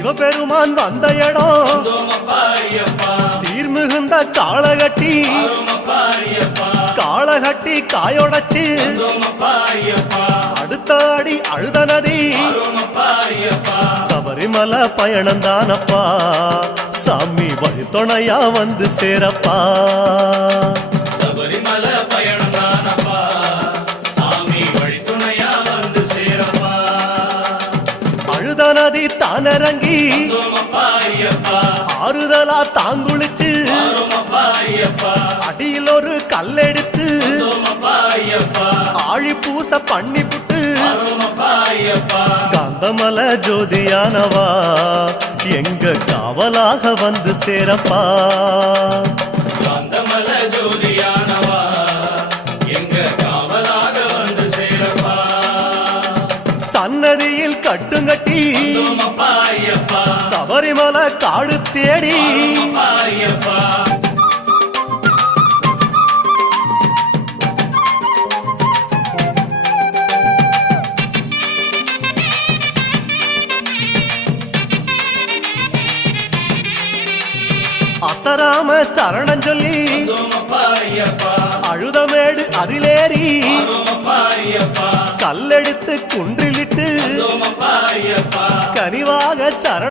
சிவபெருமான் வந்த இடம் சீர்மிகுந்த காளகட்டி காளகட்டி காயோடச்சு அடுத்த அடி அழுத நதி சபரிமலை பயணந்தானப்பா சாமி வழித்துணையா வந்து சேரப்பா சபரிமலை பயணந்தானப்பா சாமி வழித்துணையா வந்து சேரப்பா அழுத நதி தானிறங்கி ஆறுதலா தாங்குளிச்சு அடியில் ஒரு கல்லெடுத்து ஆழி பூச பண்ணி புட்டு காந்தமல ஜோதியானவா எங்க காவலாக வந்து சேரப்பா காந்தமல ஜோதியானவா எங்க காவலாக வந்து சேரப்பா சன்னதியில் கட்டுங்கட்டி சபரிமலை காடு தேடி அசராம சரணம் சொல்லி அழுதமேடு அதிலேறி கல்லெடுத்து குன்றிலிட்டு கனிவாக சரண